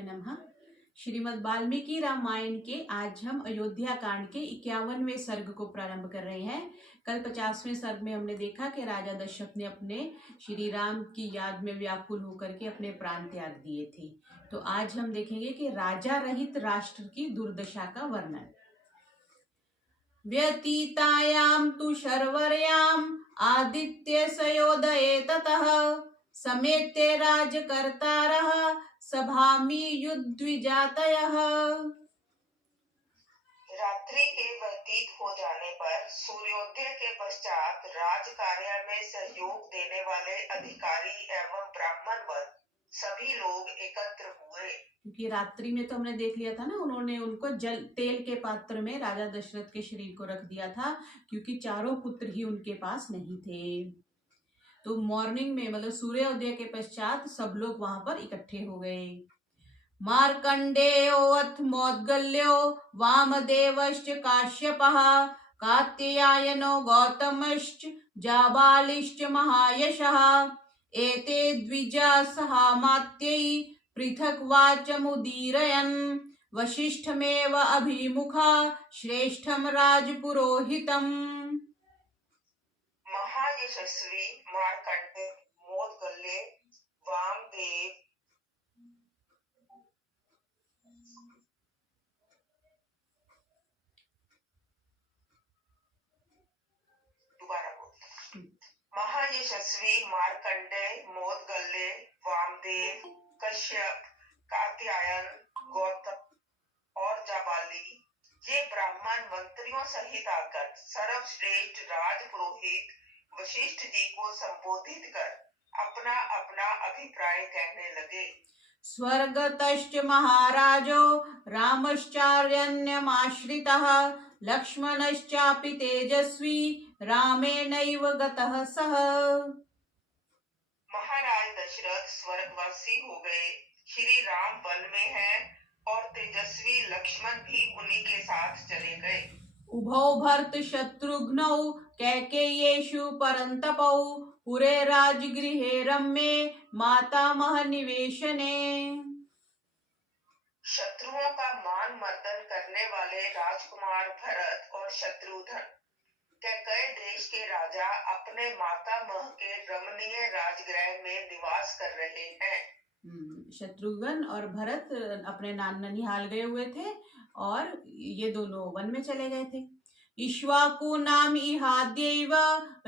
गुरुभ्यो नमः। श्रीमद् वाल्मीकि रामायण के आज हम अयोध्या कांड के 51वें सर्ग को प्रारंभ कर रहे हैं। कल 50वें सर्ग में हमने देखा कि राजा दशरथ ने अपने श्री राम की याद में व्याकुल होकर के अपने प्राण त्याग दिए थे। तो आज हम देखेंगे कि राजा रहित राष्ट्र की दुर्दशा का वर्णन। व्यतीतायां तु शर्वर्यां आदित्य सयोदये ततः समेत्य राजकर्तारः सभामि युद्विजातयः। रात्रि के व्यतीत हो जाने पर सूर्योदय के पश्चात राज कार्य में सहयोग देने वाले अधिकारी एवं ब्राह्मण वर्ग सभी लोग एकत्र हुए। क्योंकि रात्रि में तो हमने देख लिया था ना, उन्होंने उनको तेल के पात्र में राजा दशरथ के शरीर को रख दिया था, क्योंकि चारों पुत्र ही उनके पास नहीं थे। तो मॉर्निंग में मतलब सूर्योदय के पश्चात सब लोग वहां पर इकट्ठे हो गए। मार्कंडेयोऽथ मौद्गल्यो वामदेवश्च काश्यपः कात्यायनो गौतमश्च जाबालिश्च महायशः एते द्विजा सहामात्यै पृथक् वाचमुदीरयन् वसिष्ठमेव अभिमुखा श्रेष्ठं राजपुरोहितम्। महायशस्वी मार्कंडे मौद्गल्य वामदेव महायशस्वी मार्कंडे मौद्गल्य वामदेव कश्यप कात्यायन गौतम और जाबाली ये ब्राह्मण मंत्रियों सहित आकर सर्वश्रेष्ठ राजपुरोहित वशिष्ठ जी को संबोधित कर अपना अपना अभिप्राय कहने लगे। स्वर्गतश्च महाराजो रामश्चार्यन्यमाश्रितः लक्ष्मणश्चापि तेजस्वी रामेणैव गतः सः। महाराज दशरथ स्वर्गवासी हो गए, श्री राम वन में है और तेजस्वी लक्ष्मण भी उन्हीं के साथ चले गए। उभौ भरत शत्रुघ्नौ कैकेयेषु परन्तपौ पुरे राजगृहे रम्ये मातामह निवेशने। शत्रुओं का मान मर्दन करने वाले राजकुमार भरत और शत्रुघ्न कैकेय देश के राजा अपने मातामह के रमणीय राजगृह में निवास कर रहे हैं। शत्रुघ्न और भरत अपने ननिहाल गए हुए थे और ये दोनों वन में चले गए थे। इक्ष्वाकु नाम इहाद्यैव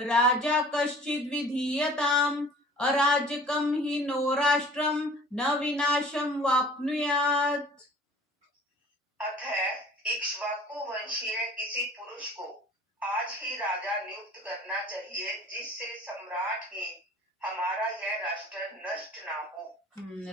राजा कश्चिद् विधीयताम् अराजकं हि नो राष्ट्रं न विनाशं वाप्नुयात्। अतः इक्ष्वाकु वंशीय किसी पुरुष को आज ही राजा नियुक्त करना चाहिए, जिससे सम्राटहीन हमारा यह राष्ट्र नष्ट ना हो।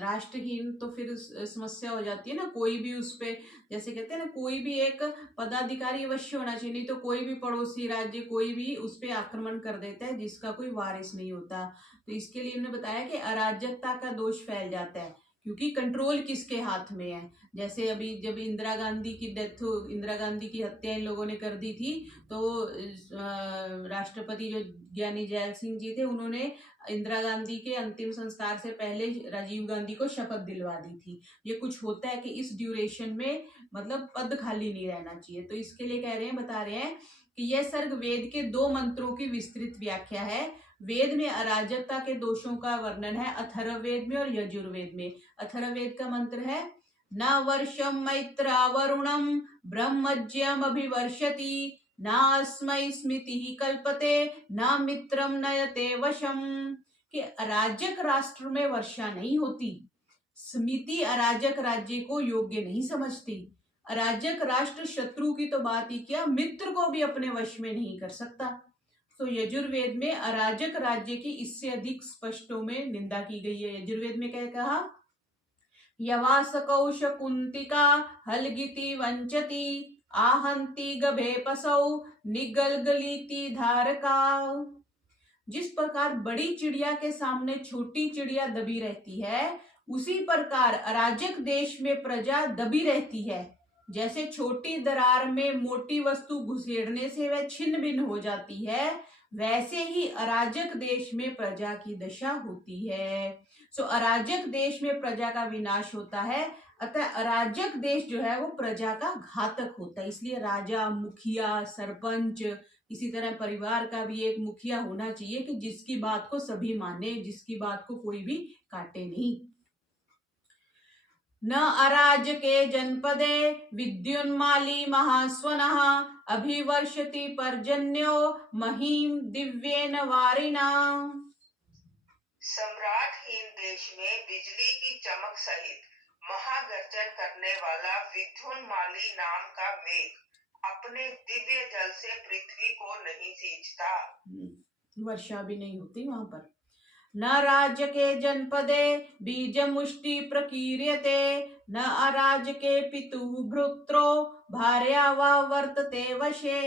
राष्ट्रहीन तो फिर समस्या हो जाती है ना, कोई भी उस पे जैसे कहते हैं ना, कोई भी एक पदाधिकारी अवश्य होना चाहिए, नहीं तो कोई भी पड़ोसी राज्य कोई भी उस पे आक्रमण कर देता है जिसका कोई वारिस नहीं होता। तो इसके लिए उन्होंने बताया कि अराजकता का दोष फैल जाता है, क्योंकि कंट्रोल किसके हाथ में है। जैसे अभी जब इंदिरा गांधी की हत्या इन लोगों ने कर दी थी, तो राष्ट्रपति जो ज्ञानी जैल सिंह जी थे, उन्होंने इंदिरा गांधी के अंतिम संस्कार से पहले राजीव गांधी को शपथ दिलवा दी थी। ये कुछ होता है कि इस ड्यूरेशन में मतलब पद खाली नहीं रहना चाहिए। तो इसके लिए बता रहे हैं कि यह सर्ग वेद के 2 मंत्रों की विस्तृत व्याख्या है। वेद में अराजकता के दोषों का वर्णन है अथर्ववेद में और यजुर्वेद में। अथर्ववेद का मंत्र है न वर्षम मैत्रावरुणम ब्रह्मज्यम अभिवर्षति नास्मै स्मृति कल्पते न मित्रम नयते वशम। कि अराजक राष्ट्र में वर्षा नहीं होती, स्मृति अराजक राज्य को योग्य नहीं समझती। अराजक राष्ट्र शत्रु की तो बात ही क्या, मित्र को भी अपने वश में नहीं कर सकता। तो यजुर्वेद में अराजक राज्य की इससे अधिक स्पष्टों में निंदा की गई है। यजुर्वेद में क्या कहा, यवास कौश कुंतिका हलगिति वंचती आहंती गभे पसौ निगलगलीति धारका। जिस प्रकार बड़ी चिड़िया के सामने छोटी चिड़िया दबी रहती है, उसी प्रकार अराजक देश में प्रजा दबी रहती है। जैसे छोटी दरार में मोटी वस्तु घुसेड़ने से वह छिन्न भिन्न हो जाती है, वैसे ही अराजक देश में प्रजा की दशा होती है। सो अराजक देश में प्रजा का विनाश होता है। अतः अराजक देश जो है वो प्रजा का घातक होता है, इसलिए राजा, मुखिया, सरपंच, इसी तरह परिवार का भी एक मुखिया होना चाहिए कि जिसकी बात को सभी माने, जिसकी बात को कोई भी काटे नहीं। न अराजके जनपदे विद्युन्माली महास्वनः अभिवर्षति पर्जन्यो महीम दिव्येन वारिणा। सम्राटहीन देश में बिजली की चमक सहित महागर्जन करने वाला विद्युन्माली नाम का मेघ अपने दिव्य जल से पृथ्वी को नहीं सींचता। वर्षा भी नहीं होती वहां पर। न राजके जनपदे बीजमुष्टि प्रकीर्यते न अराजके पितुः भ्रुत्रो भार्या वा वर्तते वशे।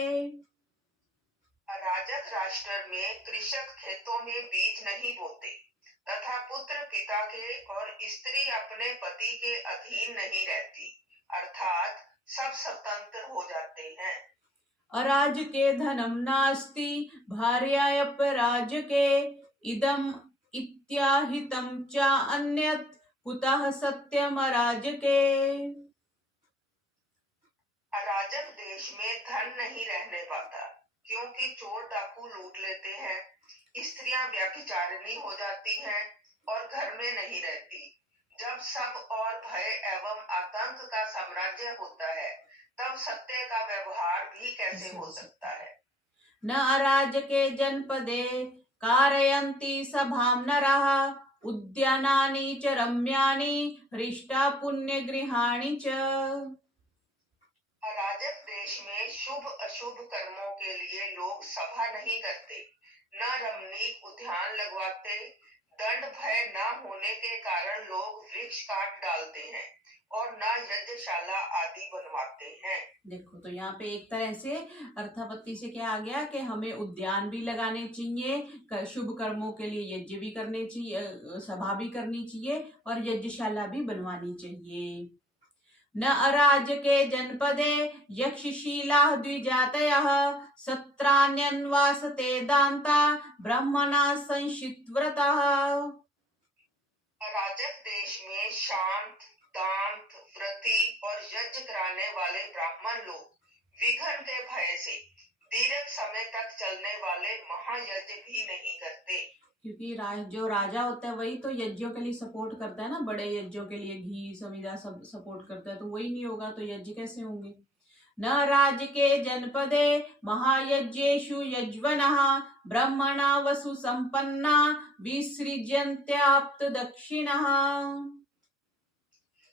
अराजक राष्ट्र में कृषक खेतों में बीज नहीं बोते तथा पुत्र पिता के और स्त्री अपने पति के अधीन नहीं रहती, अर्थात सब स्वतंत्र हो जाते हैं। अराजके धनम नास्ति भार्यायपराजके इदम इत्याहितं च अन्यत् कुतः सत्यम अराजके। अराजक देश में धन नहीं रहने पाता क्योंकि चोर डाकू लूट लेते हैं, स्त्रियां व्यभिचारिणी हो जाती हैं और घर में नहीं रहती। जब सब और भय एवं आतंक का साम्राज्य होता है तब सत्य का व्यवहार भी कैसे हो सकता है। न अराजके जनपदे कारयन्ति सभां नरः उद्यानानि च रम्यानि हृष्टा पुण्यगृहाणि च। अराजक देश में शुभ अशुभ कर्मों के लिए लोग सभा नहीं करते, न रमणीक उद्यान लगवाते, दंड भय न होने के कारण लोग वृक्ष काट डालते हैं और न यज्ञशाला आदि बनवाते हैं। देखो तो यहाँ पे एक तरह से अर्थापत्ति से क्या आ गया कि हमें उद्यान भी लगाने चाहिए, शुभ कर्मों के लिए यज्ञ भी करने चाहिए, सभा भी करनी चाहिए और यज्ञशाला भी बनवानी चाहिए। न अराजके जनपदे यक्षशीला द्विजातयः सत्राण्यन्वासते दान्ता ब्रह्मणा संशितव्रतः। अराजक देश में शांत, दांत, व्रती और यज्ञ कराने वाले ब्राह्मण लोग विघ्न के भय से दीर्घ समय तक चलने वाले महायज्ञ भी नहीं करते, क्योंकि जो राजा होता है वही तो यज्ञों के लिए सपोर्ट करता है ना, बड़े यज्ञों के लिए घी समिधा सब सपोर्ट करता है, तो वही नहीं होगा तो यज्ञ कैसे होंगे। न राजके जनपदे महायज्ञेषु यज्वनः ब्रह्मणा वसु संपन्ना विसृज्यन्त्याप्त दक्षिणः।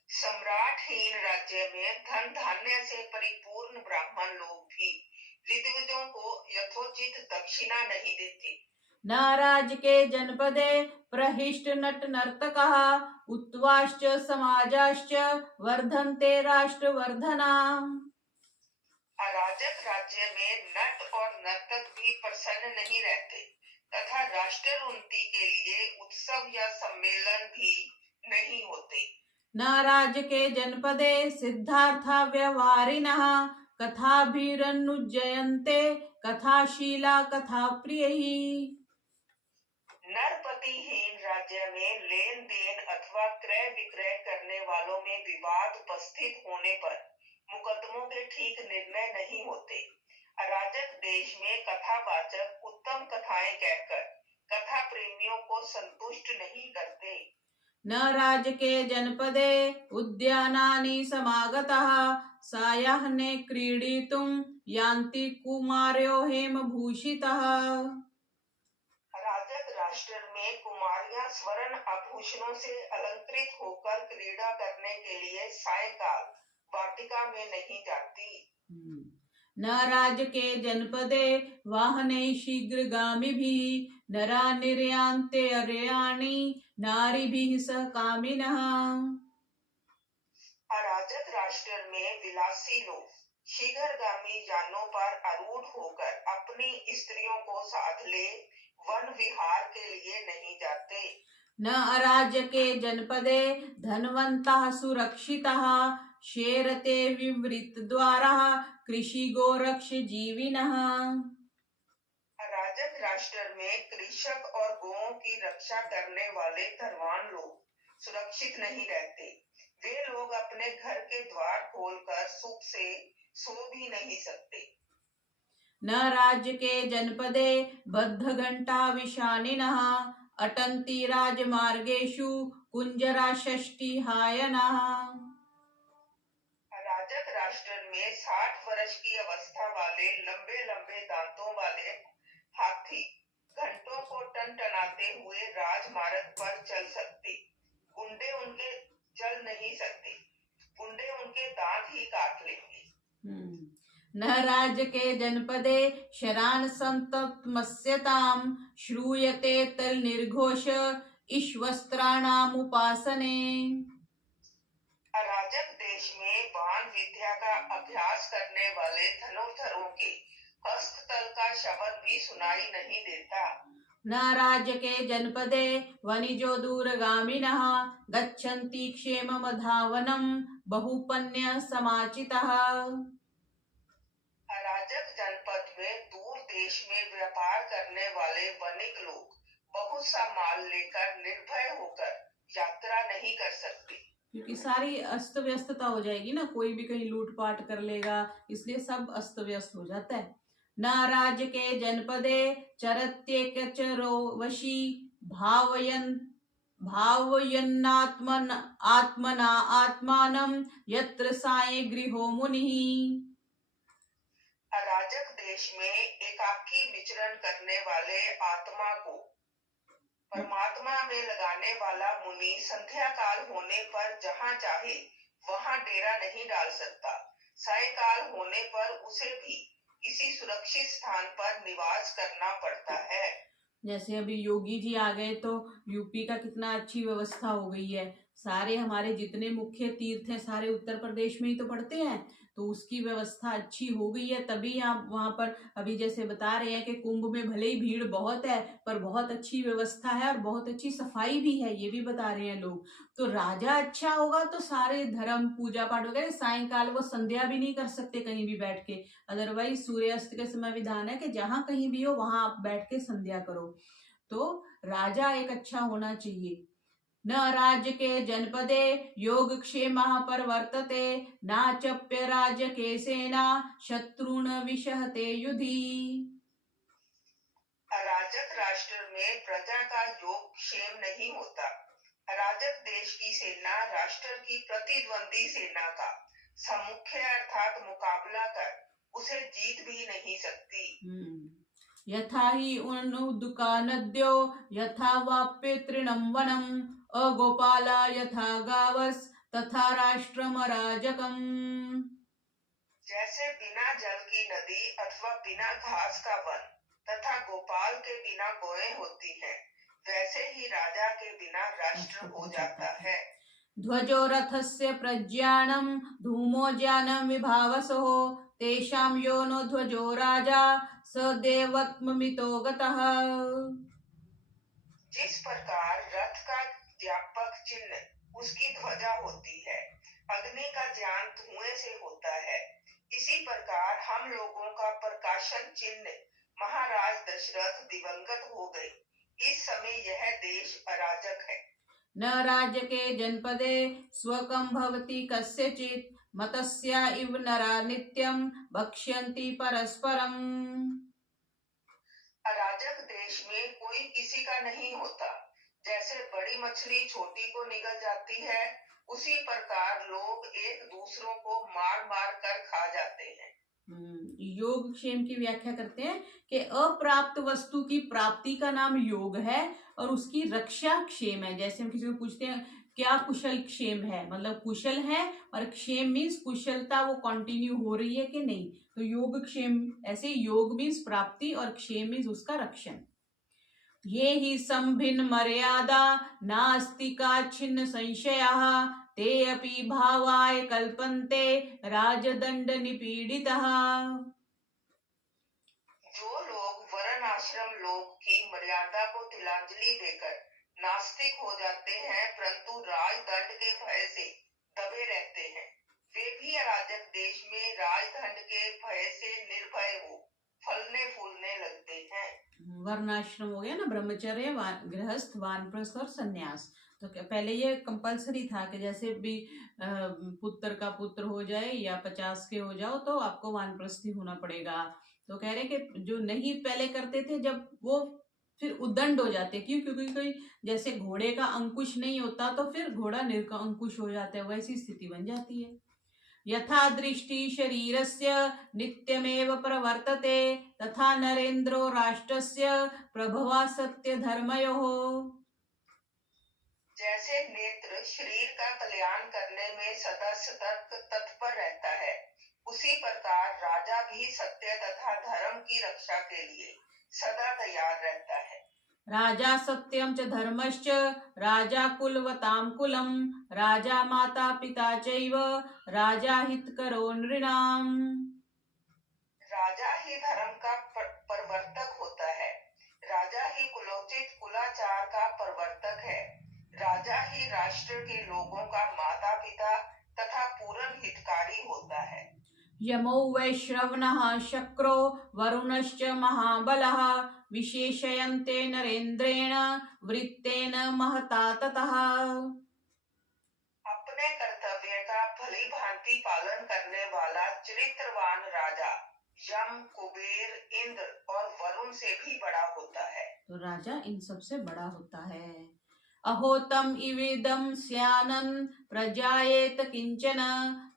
सम्राटहीन राज्य में धन धान्य से परिपूर्ण ब्राह्मण लोग भी ऋतुविदों को यथोचित दक्षिणा नहीं देते। न राजके जनपदे प्रहिष्ट नट नर्तकः उत्वाश्च समाजाश्च वर्धन्ते राष्ट्रवर्धना। अराजक राज्य में नट और नर्तक भी प्रसन्न नहीं रहते तथा राष्ट्र उन्नति के लिए उत्सव या सम्मेलन भी नहीं होते। न राजके जनपदे सिद्धार्था व्यवहारिणः कथाभिरनुज्जयन्ते कथाशीला कथा प्रियैः। नरपतिहीन राज्य में लेन देन अथवा क्रय विक्रय करने वालों में विवाद उपस्थित होने पर मुकदमों के ठीक निर्णय नहीं होते। अराजक देश में कथावाचक उत्तम कथाएं कहकर कथा प्रेमियों को संतुष्ट नहीं करते। न राजके जनपदे उद्यानानि समागतः सायाह्ने क्रीडितुं यान्ति कुमार्यो हेमभूषितः। अराजक राष्ट्र में कुमारियां स्वर्ण आभूषणों से अलंकृत होकर क्रीड़ा करने के लिए सायंकाल वाटिका में नहीं जाती। न राजके जनपदे वाहने शीघ्रगामिभिः नरा निर्यान्ते अर्याणि नारीभिः सह कामिनः। अराजक राष्ट्र में विलासी लोग शीघ्रगामी यानों पर आरूढ़ होकर अपनी स्त्रियों को साथ ले वन विहार के लिए नहीं जाते। न अराजके जनपदे धनवन्तः सुरक्षितः शेरते विवृत द्वारः कृषि गोरक्ष जीविनः। अराजक राष्ट्र में कृषक और गौओं की रक्षा करने वाले धनवान लोग सुरक्षित नहीं रहते, वे लोग अपने घर के द्वार खोलकर सुख से सो भी नहीं सकते। न राज्य के जनपदे बद्ध घंटा विशानिनः अटन्ति राजमार्गेषु कुंजरा षष्टि हायनः। अराजक राष्ट्र में 60 वर्ष की अवस्था वाले लंबे लंबे दांतों वाले हाथी घंटों को टनटनाते हुए राजमार्ग पर चल सकते, गुंडे उनके चल नहीं सकते, गुंडे उनके दांत ही काट लेंगे। न राज्य के जनपदे शरान संतप्तमस्यताम श्रूयते तल निर्घोष ईश्वस्त्राणाम उपासने। अराजक देश में बाण विद्या का अभ्यास करने वाले धनुर्धरों के हस्ततल का शब्द भी सुनाई नहीं देता। न राज्य के जनपदे वनिजो दूरगामिनः गच्छन्ति क्षेममधावनं बहुपन्य समाचितः। अराजक जनपद में दूर देश में व्यापार करने वाले वणिक लोग बहुत सा माल लेकर निर्भय होकर यात्रा नहीं कर सकते, क्योंकि सारी अस्त व्यस्तता हो जाएगी ना, कोई भी कहीं लूटपाट कर लेगा, इसलिए सब अस्त व्यस्त हो जाता है। न राज्य के जनपदे चरत्येकचरो वशी भावयन्नात्मन आत्मना आत्मानं यत्र साये गृहो मुनिः। अराजक देश में एकाकी विचरण करने वाले आत्मा को परमात्मा में लगाने वाला मुनि संध्या काल होने पर जहां चाहे वहां डेरा नहीं डाल सकता। सायकाल होने पर उसे भी किसी सुरक्षित स्थान पर निवास करना पड़ता है। जैसे अभी योगी जी आ गए तो यूपी का कितना अच्छी व्यवस्था हो गई है। सारे हमारे जितने मुख्य तीर्थ हैं सारे उत्तर प्रदेश में ही तो पड़ते हैं, तो उसकी व्यवस्था अच्छी हो गई है, तभी आप वहां पर अभी जैसे बता रहे हैं कि कुंभ में भले ही भीड़ बहुत है पर बहुत अच्छी व्यवस्था है और बहुत अच्छी सफाई भी है, ये भी बता रहे हैं लोग। तो राजा अच्छा होगा तो सारे धर्म पूजा पाठ वगैरह सायंकाल वो संध्या भी नहीं कर सकते कहीं भी बैठ के, अदरवाइज सूर्यास्त के समय विधान है कि जहां कहीं भी हो वहां आप बैठ के संध्या करो। तो राजा एक अच्छा होना चाहिए। न राज्य के जनपदे योगक्षेम परवर्तते नाचप्य राज्य के सेना शत्रुन विषहते युधि। अराजक राष्ट्र में प्रजा का योग क्षेम नहीं होता। अराजक देश की सेना राष्ट्र की प्रतिद्वंदी सेना का सम्मुख्य अर्थात मुकाबला कर उसे जीत भी नहीं सकती। यथा हि उनुदुका नद्यो यथा वाप्य तृणं वनम् अगोपाला यथा गावस तथा राष्ट्रम अराजकम्। जैसे बिना जल की नदी अथवा बिना घास का वन तथा गोपाल के बिना गौएं होती हैं, वैसे ही राजा के बिना राष्ट्र हो जाता है। ध्वजो रथस्य प्रज्ञानम धूमो ज्ञानम विभावसो तेषां यो नो ध्वजो राजा स देवत्वमितो गतः। जिस प्रकार रथ का व्यापक चिन्ह उसकी ध्वजा होती है, अग्नि का ज्ञान धुएं से होता है, इसी प्रकार हम लोगों का प्रकाशन चिन्ह महाराज दशरथ दिवंगत हो गए। इस समय यह देश अराजक है। न राज्य के जनपदे स्वकं भवति कस्यचित् मतस्या इव नरा नित्यं भक्ष्यन्ति परस्परम्। अराजक देश में कोई किसी का नहीं होता। जैसे बड़ी मछली छोटी को निगल जाती है, उसी प्रकार लोग एक दूसरों को मार मार कर खा जाते हैं। योग क्षेम की व्याख्या करते हैं कि अप्राप्त वस्तु की प्राप्ति का नाम योग है और उसकी रक्षा क्षेम है। जैसे हम किसी को पूछते हैं क्या कुशल क्षेम है, मतलब कुशल है और क्षेम मीन्स कुशलता वो कंटिन्यू हो रही है कि नहीं, तो योग क्षेम ऐसे योग मीन्स प्राप्ति और क्षेम मीन्स उसका रक्षण। ये ही संभिन्न मर्यादा नास्ति का छिन्न संशयः ते अपि भावाय कल्पन्ते राजदंड निपीडितः। जो लोग वर्ण आश्रम लोग की मर्यादा को तिलांजलि देकर नास्तिक हो जाते हैं परंतु राजदंड के भय से दबे रहते हैं, वे भी अराजक देश में राजदंड के भय से निर्भय हो फलने फूलने लगते हैं। वर्णाश्रम हो गया ना, ब्रह्मचर्य, गृहस्थ, वानप्रस्थ और संन्यास। तो पहले ये कंपलसरी था कि जैसे भी पुत्र का पुत्र हो जाए या 50 के हो जाओ तो आपको वानप्रस्थी होना पड़ेगा। तो कह रहे कि जो नहीं पहले करते थे, जब वो फिर उद्दंड हो जाते, क्यों? क्योंकि कोई जैसे घोड़े का अंकुश नहीं होता तो फिर घोड़ा निरंकुश हो जाता है, वैसी स्थिति बन जाती है। यथा दृष्टि शरीरस्य नित्यमेव प्रवर्तते तथा नरेन्द्रो राष्ट्रस्य प्रभवा सत्य धर्मयोः। जैसे नेत्र शरीर का कल्याण करने में सदा सतर्क तत्पर रहता है, उसी प्रकार राजा भी सत्य तथा धर्म की रक्षा के लिए सदा तैयार रहता है। राजा सत्यम च धर्मश्च राजा कुलवतां कुलम राजा माता पिता चैव राजा हितकरो नृणाम्। राजा ही धर्म का प्रवर्तक होता है, राजा ही कुलोचित कुलाचार का प्रवर्तक है, राजा ही राष्ट्र के लोगों का माता पिता तथा पूर्ण हितकारी होता है। यमो वैश्रवणः शक्रो वरुणश्च महाबलः विशेषयन्ते नरेन्द्रेण वृत्तेन महता ततः। अपने कर्तव्य का भली भांति पालन करने वाला चरित्रवान राजा यम, कुबेर, इंद्र और वरुण से भी बड़ा होता है। तो राजा इन सबसे बड़ा होता है। अहोतम इवेदम स्यानन प्रजायेत किंचन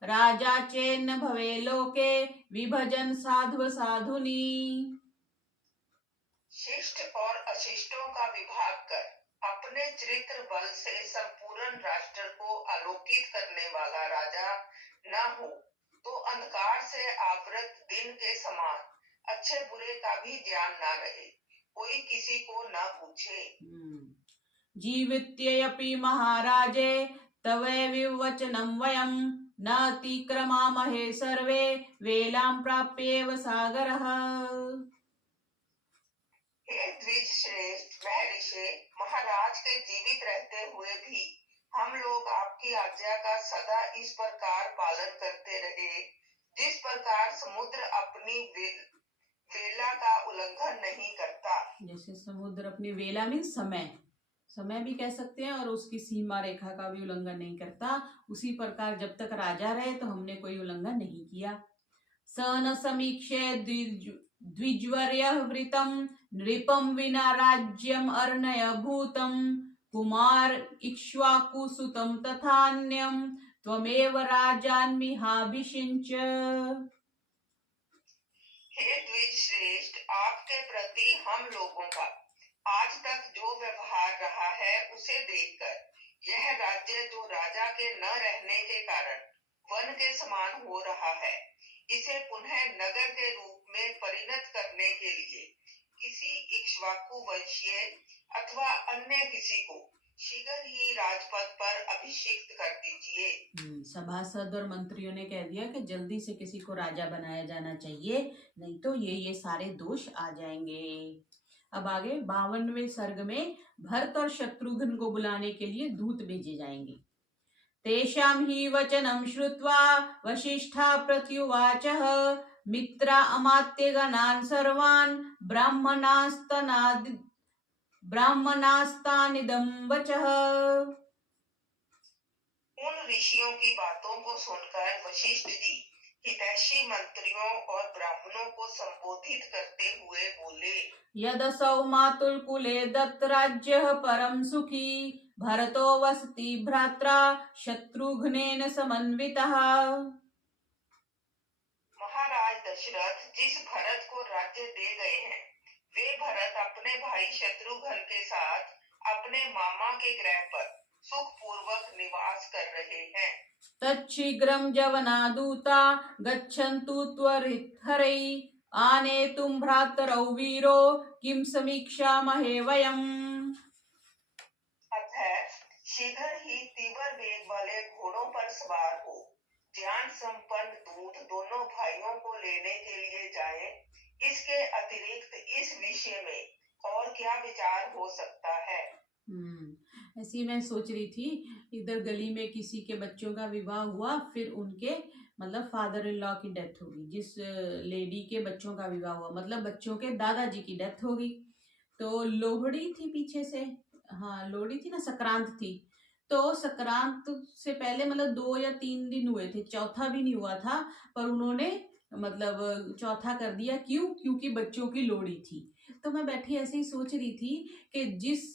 राजा चेन्न भवे लोके विभजन साध्व साधुनी। शिष्ट और अशिष्टों का विभाग कर अपने चरित्र बल से संपूर्ण राष्ट्र को आलोकित करने वाला राजा न हो तो अंधकार से आवृत दिन के समान अच्छे बुरे का भी ज्ञान न रहे, कोई किसी को न पूछे। जीवित्यपि महाराजे तवैव वचनं वयं न अतिक्रमामहे सर्वे वेलां प्राप्येव सागरः। हे द्विज श्रेष्ठ महर्षि, महाराज के जीवित रहते हुए भी हम लोग आपकी आज्ञा का सदा इस प्रकार पालन करते रहे जिस प्रकार समुद्र अपनी वेला का उल्लंघन नहीं करता। जैसे समुद्र अपनी वेला में समय भी कह सकते हैं और उसकी सीमा रेखा का भी उल्लंघन नहीं करता, उसी प्रकार जब तक राजा रहे तो हमने कोई उल्लंघन नहीं किया। स न समीक्षे द्विजवर्यः वृतं नृपं विना राज्यम अर्णय भूतं कुमार इक्ष्वाकु सुतं तथान्यं त्वमेव राजान्मिहाभिषिञ्च। हे द्विज श्रेष्ठ, आपके प्रति हम लोगों का आज तक जो व्यवहार रहा है उसे देखकर यह राज्य जो राजा के न रहने के कारण वन के समान हो रहा है, इसे पुनः नगर के रूप में परिणत करने के लिए किसी इक्ष्वाकु वंशीय अथवा अन्य किसी को शीघ्र ही राजपद पर अभिषिक्त कर दीजिए। सभासद और मंत्रियों ने कह दिया कि जल्दी से किसी को राजा बनाया जाना चाहिए, नहीं तो ये सारे दोष आ जाएंगे। अब आगे 52वें सर्ग में भरत और शत्रुघ्न को बुलाने के लिए दूत भेजे जाएंगे। तेषां हि वचनं श्रुत्वा वसिष्ठा प्रत्युवाचः मित्रा अमात्यगणान् सर्वान् ब्राह्मणास्तानिदं वचः। उन ऋषियों की बातों को सुनकर वशिष्ठ जी हितैषी मंत्रियों और ब्राह्मणों को संबोधित करते हुए बोले, यदसौ मातुल कुले दत्त राज्यः परम सुखी भरतो वसति भ्रात्रा शत्रुघ्नेन समन्वितः। महाराज दशरथ जिस भरत को राज्य दे गए हैं, वे भरत अपने भाई शत्रुघ्न के साथ अपने मामा के ग्रह पर सुख पूर्वक निवास कर रहे हैं। तच्छीघ्रं जवनादूता गच्छन्तु त्वरितहरै आनेतुं भ्रातरौ वीरो किं समीक्षामहे वयम्। अतः शीघ्र ही तीव्र वेग वाले घोड़ों पर सवार हो ज्ञान संपन्न दूत दोनों भाइयों को लेने के लिए जाएं। इसके अतिरिक्त इस विषय में और क्या विचार हो सकता है। ऐसी मैं सोच रही थी, इधर गली में किसी के बच्चों का विवाह हुआ, फिर उनके मतलब फादर इन लॉ की डेथ होगी, जिस लेडी के बच्चों का विवाह हुआ, मतलब बच्चों के दादाजी की डेथ होगी। तो लोहड़ी थी पीछे से, हाँ लोहड़ी थी ना, संक्रांत थी। तो संक्रांत से पहले मतलब 2 या 3 दिन हुए थे, चौथा भी नहीं हुआ था, पर उन्होंने मतलब चौथा कर दिया। क्यों? क्योंकि बच्चों की लोहड़ी थी। तो मैं बैठी ऐसे ही सोच रही थी कि जिस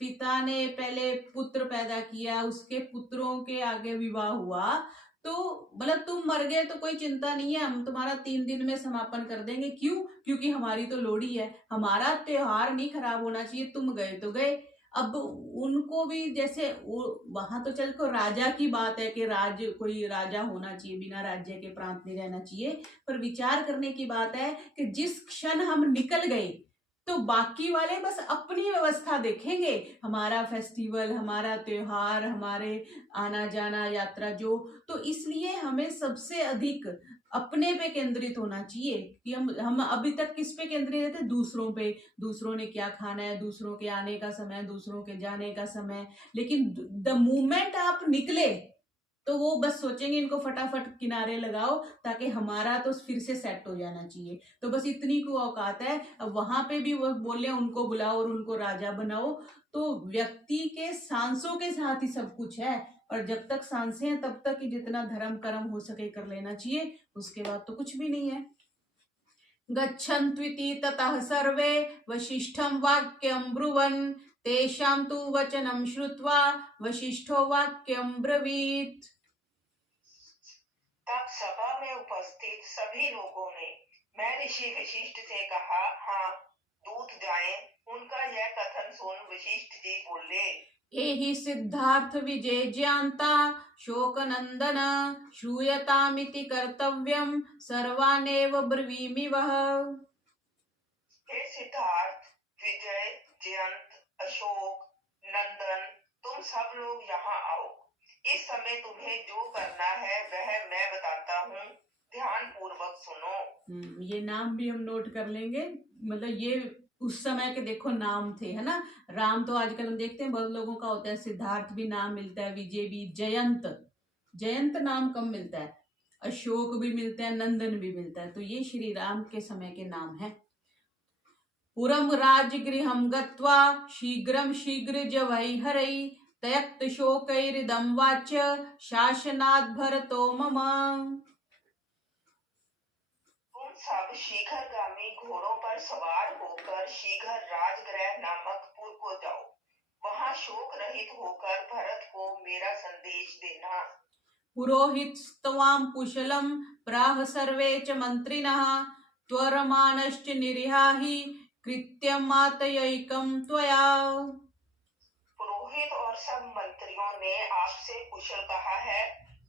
पिता ने पहले पुत्र पैदा किया, उसके पुत्रों के आगे विवाह हुआ, तो मतलब तुम मर गए तो कोई चिंता नहीं है, हम तुम्हारा 3 दिन में समापन कर देंगे। क्यों? क्योंकि हमारी तो लोहड़ी है, हमारा त्योहार नहीं खराब होना चाहिए, तुम गए तो गए। अब उनको भी जैसे वहां तो चल को राजा की बात है कि कोई राजा होना चाहिए, बिना राज्य के प्रांत नहीं रहना चाहिए, पर विचार करने की बात है कि जिस क्षण हम निकल गए तो बाकी वाले बस अपनी व्यवस्था देखेंगे, हमारा फेस्टिवल, हमारा त्योहार, हमारे आना जाना यात्रा जो। तो इसलिए हमें सबसे अधिक अपने पे केंद्रित होना चाहिए कि हम अभी तक किस पे केंद्रित थे? दूसरों पे। दूसरों ने क्या खाना है, दूसरों के आने का समय, दूसरों के जाने का समय। लेकिन द मोमेंट आप निकले तो वो बस सोचेंगे इनको फटाफट किनारे लगाओ ताकि हमारा तो फिर से सेट हो जाना चाहिए। तो बस इतनी को औकात है। अब वहां पे भी वो बोले उनको बुलाओ और उनको राजा बनाओ। तो व्यक्ति के सांसों के साथ ही सब कुछ है, और जब तक सांसें हैं तब तक ही जितना धर्म कर्म हो सके कर लेना चाहिए, उसके बाद तो कुछ भी नहीं है। गच्छन्त्विति ततः सर्वे वशिष्ठं वाक्यं ब्रुवन् तेषां तु वचनं श्रुत्वा वशिष्ठो वाक्यं ब्रवीत्। तब सभा में उपस्थित सभी लोगों ने महर्षि वशिष्ठ से कहा, हाँ दूत जाएं। उनका यह कथन सुन वशिष्ठ जी बोले, एहि सिद्धार्थ विजय ज्ञानता शोकनंदन श्रूयतामिति कर्तव्यं सर्वानेव ब्रवीमि वः। हे सिद्धार्थ, विजय, जयंत, अशोक, नंदन, तुम सब लोग यहाँ आओ। इस समय तुम्हें जो करना है वह मैं बताता हूँ, ध्यान पूर्वक सुनो। ये नाम भी हम नोट कर लेंगे। मतलब ये उस समय के देखो नाम थे, है ना। राम तो आजकल हम देखते हैं बहुत लोगों का होता है, सिद्धार्थ भी नाम मिलता है, विजय भी, जयंत, जयंत नाम कम मिलता है, अशोक भी मिलता है, नंदन भी मिलता है। तो ये श्री राम के समय के नाम है। पुरम राजगृहं गत्वा शीघ्रं शीघ्रजवैहरै तयक्त शोकैरिदं वाच्य शासनात् भरतो मम। तुम सब शीघ्रगामी घोड़ों पर सवार होकर शीघ्र राजगृह नामक पुर को जाओ। वहां शोक रहित होकर भरत को मेरा संदेश देना। पुरोहितस्त्वां कुशलं प्राह सर्वे च मन्त्रिणः त्वरमानश्च निरिहाहि कृत्यमातयैकं त्वया। पुरोहित और सब मंत्रियों ने आपसे कुशल कहा है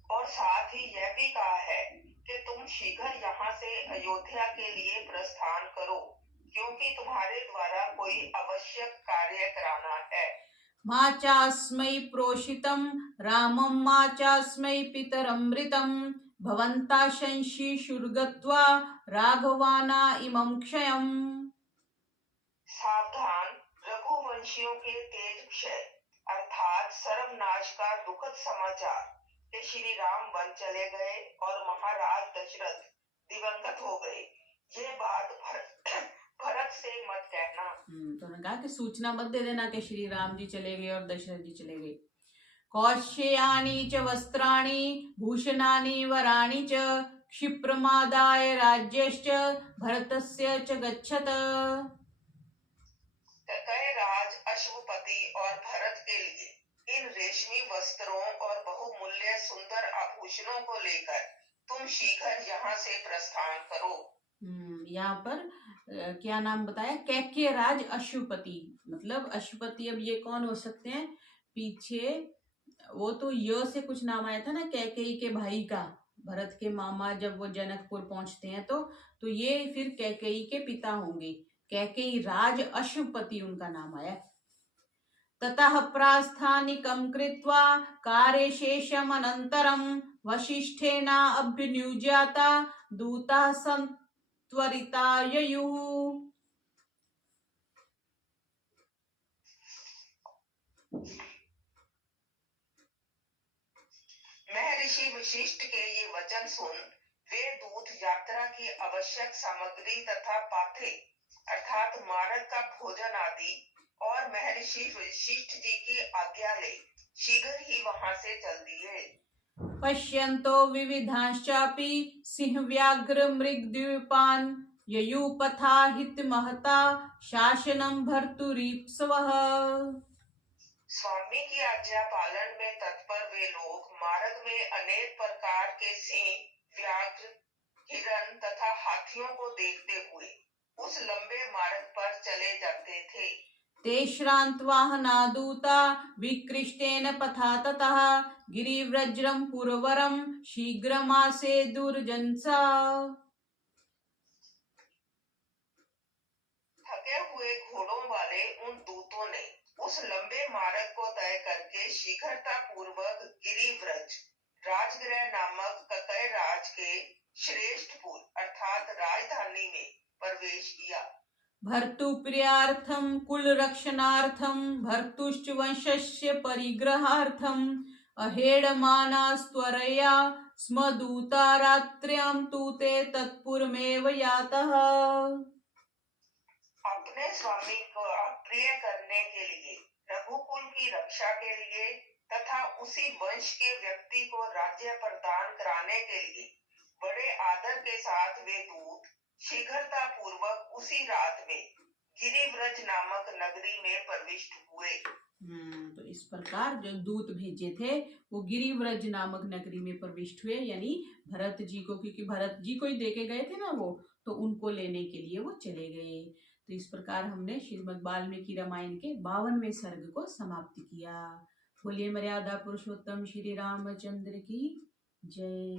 और साथ ही यह भी कहा है कि तुम शीघ्र यहाँ से अयोध्या के लिए प्रस्थान करो, क्योंकि तुम्हारे द्वारा कोई आवश्यक कार्य कराना है। मा चास्मै प्रोषितं रामं मा चास्मै पितरमृतं भवन्ता शंशिशुर्गत्वा राघवाना इमं क्षयम्। सावधान, रघुवंशियों के तेज क्षय अर्थात सर्वनाश का दुखद समाचार कि श्री राम वन चले गए और महाराज दशरथ दिवंगत हो गए, ये बात भरत से मत कहना। तो उन्होंने कहा कि सूचना मत दे देना कि श्री राम जी चले गए और दशरथ जी चले गए। कौशेयानि च वस्त्राणि भूषणानि वराणि च क्षिप्रमादाय राज्यश्च भरतस्य च गच्छत। कई राज अश्वपति और भरत के लिए इन रेशमी वस्त्रों और बहुमूल्य सुंदर आभूषणों को लेकर तुम शीघ्र यहाँ से प्रस्थान करो। यहाँ पर क्या नाम बताया? कैके राज अश्वपति, मतलब अश्वपति अब ये कौन हो सकते हैं? पीछे वो तो य से कुछ नाम आया था ना, कैकेयी के भाई का, भरत के मामा जब वो जनकपुर पहुंचते हैं तो ये फिर कैकेयी के पिता होंगे। कैकेयी राज अश्वपति उनका नाम आया। ततः प्रास्थानिकं कृत्वा कार्यशेषमनन्तरं वसिष्ठेन अभ्युज्ञाता दूताः संत्वरिता ययुः। महर्षि महर्षि वशिष्ठ के ये वचन सुन वे दूत यात्रा की आवश्यक सामग्री तथा पाथे अर्थात मार्ग का भोजन आदि और महर्षि वशिष्ठ जी की आज्ञा ले शीघ्र ही वहां से चल दिए। पश्यन्तो विविधांश्चापि सिंहव्याघ्र मृगद्वीपान् ययुपथा हितमहता शासनं भर्तुरीप्सवः। स्वामी की आज्ञा पालन में तत्पर वे लोग मार्ग में अनेक प्रकार के सिंह, व्याघ्र, हिरण तथा हाथियों को देखते हुए उस लंबे मार्ग पर चले जाते थे। ते श्रान्तवाहना दूता विकृष्टेन पथा ततः गिरिव्रजं पुरवरं शीघ्रमासे दुर्जनसा। थके हुए घोड़ों वाले उन दूतों ने उस लंबे मार्ग को तय करके शीघ्रता पूर्वक गिरिव्रज राजगृह नामक ककय राज के श्रेष्ठपुर अर्थात राजधानी में प्रवेश किया। भर्तुप्रियार्थं कुलरक्षणार्थं भर्तुश्च वंशस्य परिग्रहार्थं अहेडमानास्त्वरया स्म दूता रात्र्यां तु ते तत्पुरमेव यातः। अपने स्वामी को प्रिय करने के लिए, रघुकुल की रक्षा के लिए तथा उसी वंश के व्यक्ति को राज्य प्रदान कराने के लिए बड़े आदर के साथ वे दूत शीघ्रता पूर्वक उसी रात में गिरिव्रज नामक नगरी में प्रविष्ट हुए। तो इस प्रकार जो दूत भेजे थे वो गिरिव्रज नामक नगरी में प्रविष्ट हुए, यानी भरत जी को, क्योंकि भरत जी को ही देके गए थे ना वो, तो उनको लेने के लिए वो चले गए। तो इस प्रकार हमने श्रीमद् वाल्मीकि रामायण के 52वें सर्ग को समाप्त किया। बोलिए मर्यादा पुरुषोत्तम श्री रामचंद्र की जय।